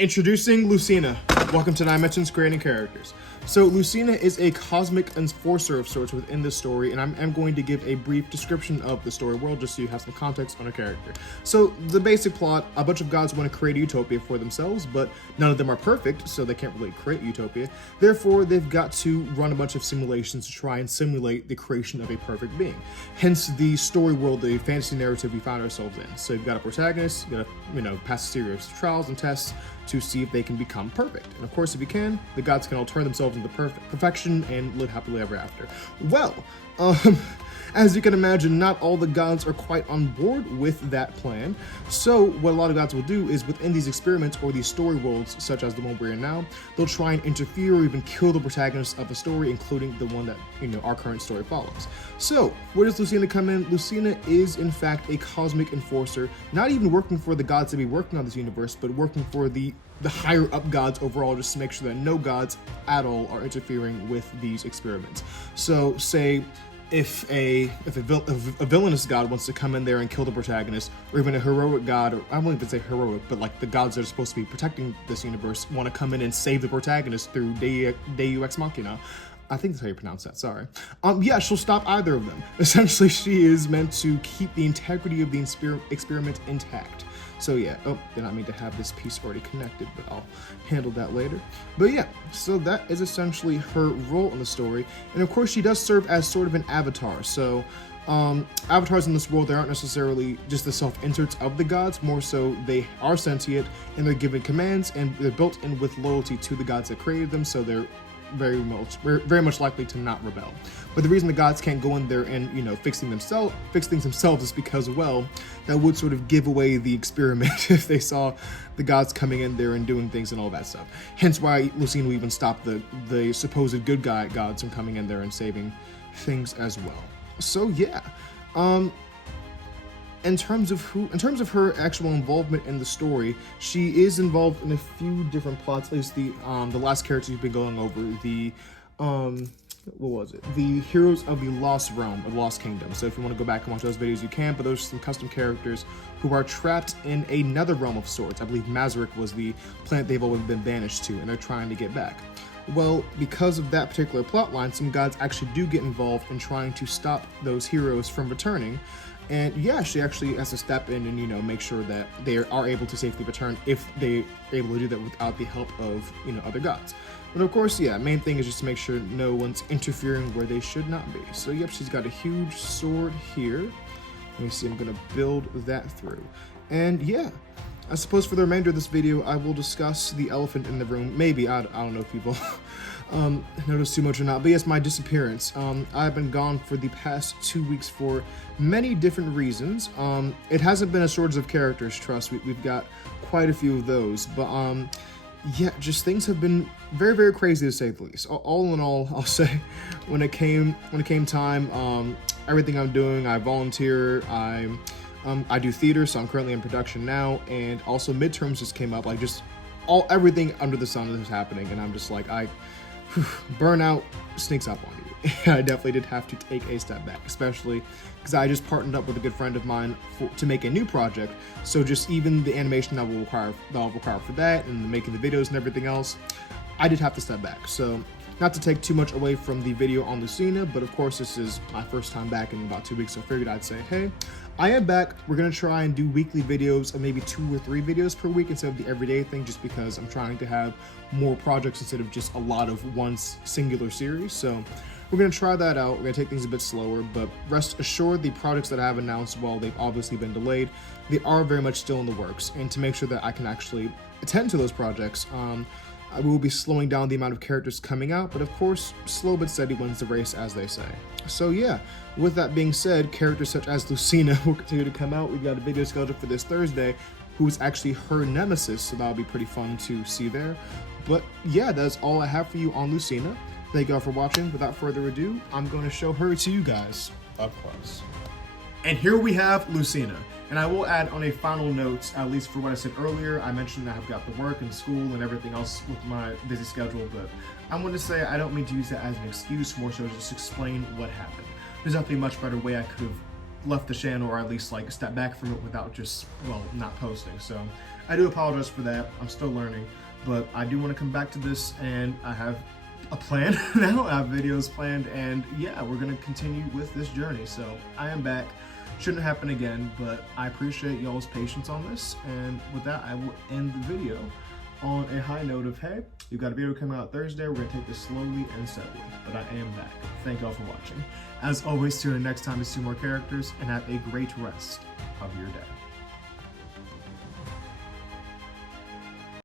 Introducing Lucina. Welcome to Dimensions Creating Characters. So Lucina is a cosmic enforcer of sorts within this story, and I'm going to give a brief description of the story world just so you have some context on a character. So the basic plot, a bunch of gods want to create a utopia for themselves, but none of them are perfect, so they can't really create utopia. Therefore, they've got to run a bunch of simulations to try and simulate the creation of a perfect being. Hence the story world, the fantasy narrative we found ourselves in. So you've got a protagonist, you gotta, pass a series of trials and tests to see if they can become perfect. And of course, if you can, the gods can all turn themselves into perfection and live happily ever after. Well, as you can imagine, not all the gods are quite on board with that plan. So what a lot of gods will do is within these experiments or these story worlds, such as the one we're in now, they'll try and interfere or even kill the protagonist of a story, including the one that, our current story follows. So where does Lucina come in? Lucina is in fact a cosmic enforcer, not even working for the gods that be working on this universe, but working for the higher up gods overall, just to make sure that no gods at all are interfering with these experiments. So say if a villainous god wants to come in there and kill the protagonist, or even a heroic god, or I won't even say heroic, but like the gods that are supposed to be protecting this universe want to come in and save the protagonist through Deus Ex Machina. I think that's how you pronounce that, sorry. Yeah, she'll stop either of them. Essentially, she is meant to keep the integrity of the experiment intact. So yeah, did not mean to have this piece already connected, but I'll handle that later. But yeah, so that is essentially her role in the story. And of course, she does serve as sort of an avatar. So avatars in this world, they aren't necessarily just the self-inserts of the gods, more so they are sentient and they're given commands and they're built in with loyalty to the gods that created them, so they're very much likely to not rebel. But the reason the gods can't go in there and fix things themselves is because, well, that would sort of give away the experiment if they saw the gods coming in there and doing things and all that stuff. Hence why Lucina will even stop the supposed good gods from coming in there and saving things as well. So yeah, in terms of her actual involvement in the story, she is involved in a few different plots. At least the last character you've been going over, the what was it? The Heroes of the Lost Realm, or Lost Kingdom. So if you want to go back and watch those videos, you can, but those are some custom characters who are trapped in another realm of sorts. I believe Mazarick was the planet they've always been banished to, and they're trying to get back. Well, because of that particular plotline, some gods actually do get involved in trying to stop those heroes from returning. And yeah, she actually has to step in and, make sure that they are able to safely return if they are able to do that without the help of, other gods. But of course, yeah, main thing is just to make sure no one's interfering where they should not be. So yep, she's got a huge sword here. Let me see, I'm gonna build that through. And yeah, I suppose for the remainder of this video, I will discuss the elephant in the room. Maybe, I don't know if people noticed too much or not, but yes, my disappearance. I've been gone for the past 2 weeks for many different reasons. It hasn't been a shortage of characters, trust. We've got quite a few of those, but yeah, just things have been very, very crazy to say the least. All in all, I'll say, when it came time, everything I'm doing, I volunteer, I do theater, so I'm currently in production now, and also midterms just came up, like just everything under the sun is happening, and I'm just like, burnout sneaks up on you. I definitely did have to take a step back, especially because I just partnered up with a good friend of mine to make a new project. So just even the animation that I'll require for that, and making the videos and everything else, I did have to step back. So not to take too much away from the video on Lucina, but of course this is my first time back in about 2 weeks, so I figured I'd say, hey, I am back. We're gonna try and do weekly videos, or maybe 2 or 3 videos per week instead of the everyday thing, just because I'm trying to have more projects instead of just a lot of one singular series. So we're gonna try that out. We're gonna take things a bit slower, but rest assured the projects that I have announced, while they've obviously been delayed, they are very much still in the works. And to make sure that I can actually attend to those projects, I will be slowing down the amount of characters coming out, but of course, slow but steady wins the race, as they say. So yeah, with that being said, characters such as Lucina will continue to come out. We've got a video scheduled for this Thursday, who is actually her nemesis, so that'll be pretty fun to see there. But yeah, that's all I have for you on Lucina. Thank you all for watching. Without further ado, I'm going to show her to you guys up close. And here we have Lucina. And I will add on a final note, at least for what I said earlier, I mentioned that I've got the work and school and everything else with my busy schedule, but I'm going to say I don't mean to use that as an excuse, more so just explain what happened. There's definitely a much better way I could have left the channel, or at least like stepped back from it without just, well, not posting. So I do apologize for that. I'm still learning, but I do want to come back to this, and I have a plan now. I have videos planned, and yeah, we're gonna continue with this journey. So I am back. Shouldn't happen again, but I appreciate y'all's patience on this. And with that, I will end the video on a high note of, hey, you've got a video coming out Thursday. We're gonna take this slowly and steadily, but I am back. Thank y'all for watching. As always, tune in next time to see more characters, and have a great rest of your day.